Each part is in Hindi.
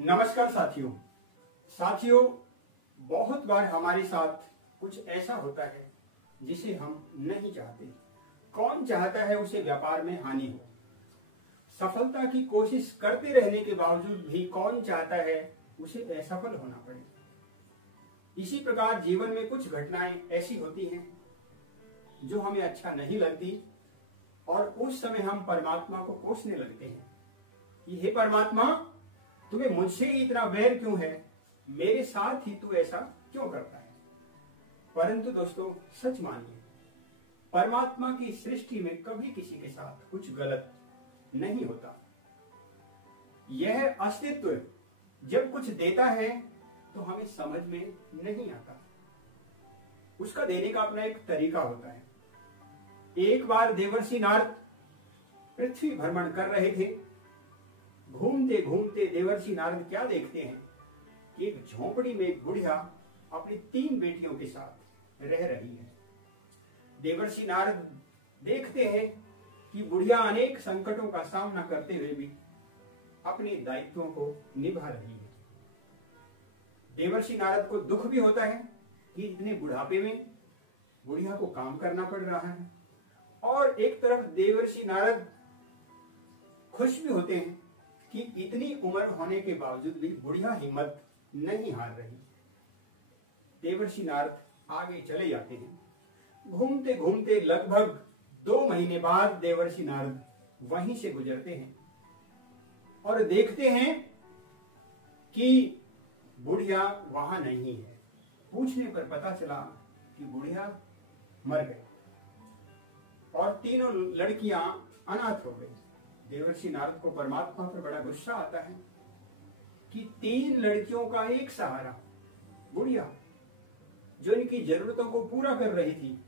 नमस्कार साथियों, बहुत बार हमारे साथ कुछ ऐसा होता है जिसे हम नहीं चाहते। कौन चाहता है उसे व्यापार में हानि हो? सफलता की कोशिश करते रहने के बावजूद भी कौन चाहता है उसे असफल होना पड़े? इसी प्रकार जीवन में कुछ घटनाएं ऐसी होती हैं जो हमें अच्छा नहीं लगती और उस समय हम परमात्मा को कोसने लगते हैं कि हे परमात्मा, तुम्हें मुझसे इतना वैर क्यों है? मेरे साथ ही तू ऐसा क्यों करता है? परंतु दोस्तों, सच मानिए, परमात्मा की सृष्टि में कभी किसी के साथ कुछ गलत नहीं होता। यह अस्तित्व जब कुछ देता है तो हमें समझ में नहीं आता। उसका देने का अपना एक तरीका होता है। एक बार देवर्षि नारद पृथ्वी भ्रमण कर रहे थे। घूमते घूमते देवर्षि नारद क्या देखते हैं कि एक झोपड़ी में एक बुढ़िया अपनी 3 बेटियों के साथ रह रही है। देवर्षि नारद देखते हैं कि बुढ़िया अनेक संकटों का सामना करते हुए भी अपने दायित्वों को निभा रही है। देवर्षि नारद को दुख भी होता है कि इतने बुढ़ापे में बुढ़िया को काम करना पड़ रहा है, और एक तरफ देवर्षि नारद खुश भी होते हैं कि इतनी उम्र होने के बावजूद भी बुढ़िया हिम्मत नहीं हार रही। देवर्षि नारद आगे चले जाते हैं। घूमते घूमते लगभग 2 महीने बाद देवर्षि नारद वहीं से गुजरते हैं और देखते हैं कि बुढ़िया वहां नहीं है। पूछने पर पता चला कि बुढ़िया मर गई और तीनों लड़कियां अनाथ हो गई। देवर्षि नारद को परमात्मा पर बड़ा गुस्सा आता है कि 3 लड़कियों का एक सहारा बुढ़िया, जो इनकी जरूरतों को पूरा कर रही थी,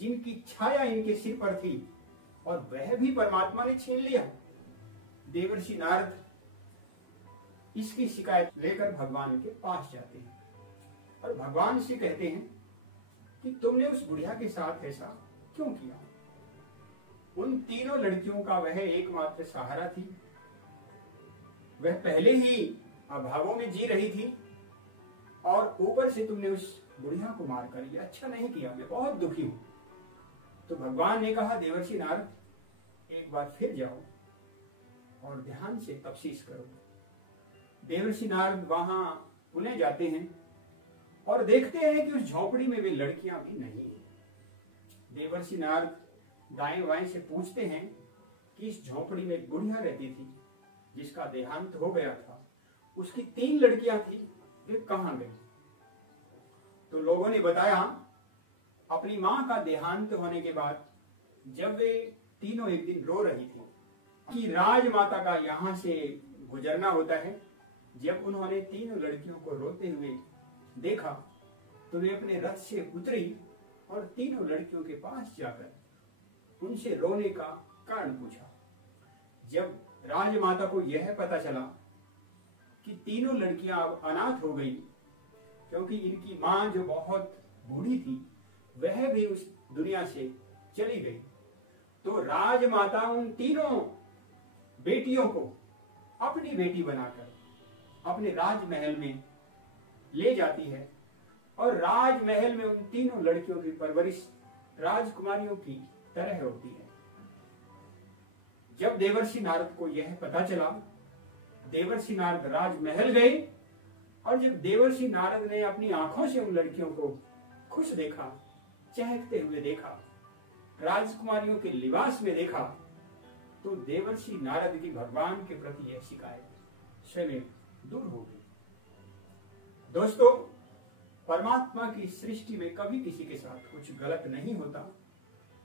जिनकी छाया इनके सिर पर थी, और वह भी परमात्मा ने छीन लिया। देवर्षि नारद इसकी शिकायत लेकर भगवान के पास जाते हैं और भगवान से कहते हैं कि तुमने उस बुढ़िया के साथ ऐसा क्यों किया? उन तीनों लड़कियों का वह एकमात्र सहारा थी। वह पहले ही अभावों में जी रही थी और ऊपर से तुमने उस बुढ़िया को मारकर ये अच्छा नहीं किया। मैं बहुत दुखी हूं। तो भगवान ने कहा, देवर्षि नारद, एक बार फिर जाओ और ध्यान से तपसीस करो। देवर्षि नारद वहां पुणे जाते हैं और देखते हैं कि उस झोपड़ी में वे लड़कियां भी नहीं है। देवर्षि नारद दाएं बाएं से पूछते हैं कि इस झोपड़ी में एक बुढ़िया रहती थी जिसका देहांत हो गया था, उसकी 3 लड़कियां थी, वे कहां गई? तो लोगों ने बताया, अपनी मां का देहांत होने के बाद जब वे तीनों एक दिन रो रही थी कि राजमाता का यहां से गुजरना होता है, जब उन्होंने तीनों लड़कियों को रोते हुए देखा तो वे अपने रथ से उतरी और तीनों लड़कियों के पास जाकर उनसे रोने का कारण पूछा। जब राजमाता को यह पता चला कि तीनों लड़कियां अब अनाथ हो गई, क्योंकि इनकी मां जो बहुत बूढ़ी थी वह भी उस दुनिया से चली गई, तो राजमाता उन तीनों बेटियों को अपनी बेटी बनाकर अपने राजमहल में ले जाती है और राजमहल में उन तीनों लड़कियों की परवरिश राजकुमारियों की तरह होती है। जब देवर्षि नारद को यह पता चला, देवर्षि नारद राजमहल गए और जब देवर्षि नारद ने अपनी आंखों से उन लड़कियों को खुश देखा, चहकते हुए देखा, राजकुमारियों के लिबास में देखा, तो देवर्षि नारद की भगवान के प्रति यह शिकायत स्वयं दूर हो गई। दोस्तों, परमात्मा की सृष्टि में कभी किसी के साथ कुछ गलत नहीं होता।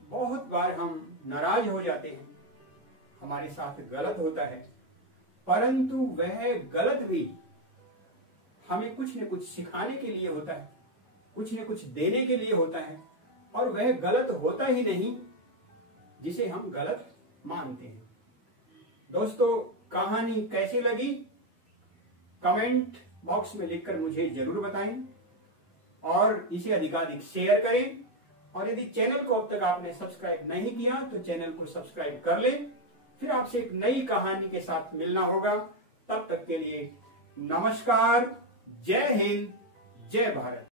बहुत बार हम नाराज हो जाते हैं, हमारे साथ गलत होता है, परंतु वह गलत भी हमें कुछ न कुछ सिखाने के लिए होता है, कुछ न कुछ देने के लिए होता है, और वह गलत होता ही नहीं जिसे हम गलत मानते हैं। दोस्तों, कहानी कैसी लगी कमेंट बॉक्स में लिखकर मुझे जरूर बताएं और इसे अधिकाधिक शेयर करें। और यदि चैनल को अब तक आपने सब्सक्राइब नहीं किया तो चैनल को सब्सक्राइब कर लें। फिर आपसे एक नई कहानी के साथ मिलना होगा। तब तक के लिए नमस्कार, जय हिंद, जय भारत।